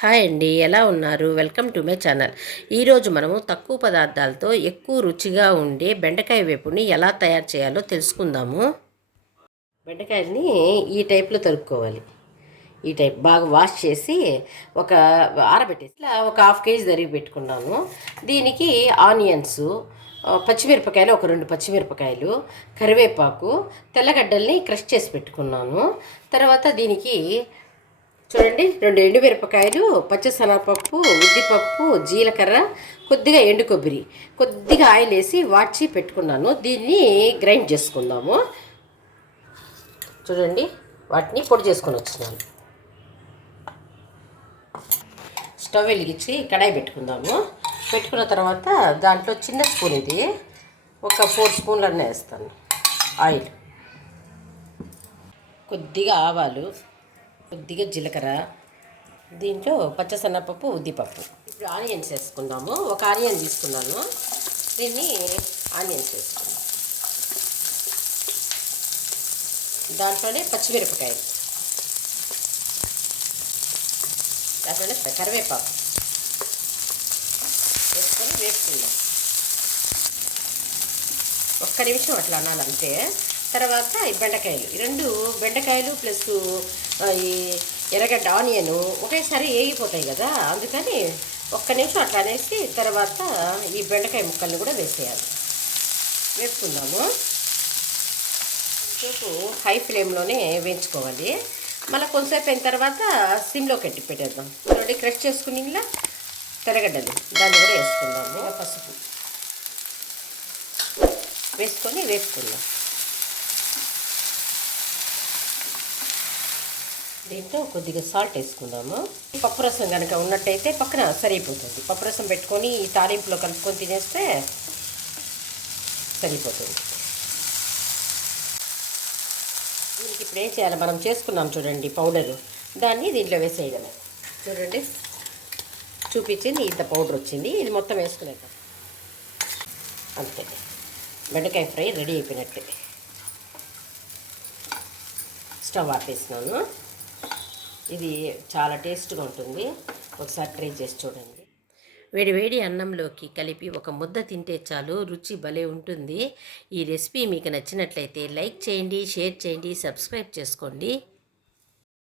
Hi అండి, ఎలా ఉన్నారు? Welcome to my channel. ఈరోజు మనము తక్కువ పదార్థాలతో ఎక్కువ రుచిగా ఉండే బెండకాయ వేపుని ఎలా తయారు చేయాలో తెలుసుకుందాము. బెండకాయల్ని ఈ టైప్లో తరుక్కోవాలి. ఈ టైప్ బాగా వాష్ చేసి ఒక ఆరబెట్టేసి ఇట్లా ఒక హాఫ్ కేజీ తరిగి పెట్టుకున్నాను. దీనికి ఆనియన్స్, పచ్చిమిరపకాయలు ఒక 2 పచ్చిమిరపకాయలు, కరివేపాకు, తెల్లగడ్డల్ని క్రష్ చేసి పెట్టుకున్నాను. తర్వాత దీనికి చూడండి 2 ఎండుమిరపకాయలు, పచ్చిశనగపప్పు, ఉద్దిపప్పు, జీలకర్ర, కొద్దిగా ఎండు కొబ్బరి, కొద్దిగా ఆయిల్ వేసి వాడ్చి పెట్టుకున్నాను. దీన్ని గ్రైండ్ చేసుకుందాము. చూడండి వాటిని పొడి చేసుకొని వచ్చినాను. స్టవ్ వెలిగించి కడాయి పెట్టుకుందాము. పెట్టుకున్న తర్వాత దాంట్లో చిన్న స్పూన్ ఇది ఒక 4 స్పూన్లన్నీ వేస్తాను ఆయిల్, కొద్దిగా ఆవాలు, కొద్దిగా జీలకర్ర, దీంట్లో పచ్చసన్నపప్పు, ఉద్దిపప్పు. ఇప్పుడు ఆనియన్స్ వేసుకుందాము. ఒక ఆనియన్ తీసుకున్నాను, దీన్ని ఆనియన్స్ వేసుకుందాం. దాంట్లోనే పచ్చిమిరపకాయలు, దాంట్లోనే కరివేపాకు వేసుకొని వేసుకుందాం. ఒక్క నిమిషం అట్లా అనాలంటే. తర్వాత ఈ బెండకాయలు, 2 బెండకాయలు ప్లస్ ఈ ఎర్రగడ్డ ఆనియన్ ఒకేసారి వేగిపోతాయి కదా, అందుకని ఒక్క నిమిషం అట్లా అనేసి తర్వాత ఈ బెండకాయ ముక్కల్ని కూడా వేసేయాలి. వేసుకుందాము. కొంచెంసేపు హై ఫ్లేమ్లోనే వేయించుకోవాలి. మళ్ళీ కొంతసేపు అయిన తర్వాత సిమ్లో కట్టి పెట్టేద్దాం. ఆల్రెడీ క్రష్ చేసుకుని ఇలా తెల్లగడ్డలు దాన్ని కూడా వేసుకుందాము. పసుపు వేసుకొని వేసుకుందాం. దీంట్లో కొద్దిగా సాల్ట్ వేసుకుందాము. పప్పు రసం కనుక ఉన్నట్టయితే పక్కన సరిపోతుంది. పప్పు రసం పెట్టుకొని ఈ తాలింపులో కలుపుకొని తినేస్తే సరిపోతుంది. దీనికి ఇప్పుడు ఏం చేయాలి, మనం చేసుకున్నాం చూడండి పౌడరు, దాన్ని దీంట్లో వేసేయడమే. చూడండి చూపించింది, ఇంత పౌడర్ వచ్చింది. ఇది మొత్తం వేసుకునేద్దాం. అంతే, బెండకాయ ఫ్రై రెడీ అయిపోయినట్టే. స్టవ్ ఆపేసినాను. ఇది చాలా టేస్ట్గా ఉంటుంది, ఒకసారి ట్రై చేసి చూడండి. వేడి వేడి అన్నంలోకి కలిపి ఒక ముద్ద తింటే చాలు, రుచి భలే ఉంటుంది. ఈ రెసిపీ మీకు నచ్చినట్లయితే లైక్ చేయండి, షేర్ చేయండి, సబ్స్క్రైబ్ చేసుకోండి.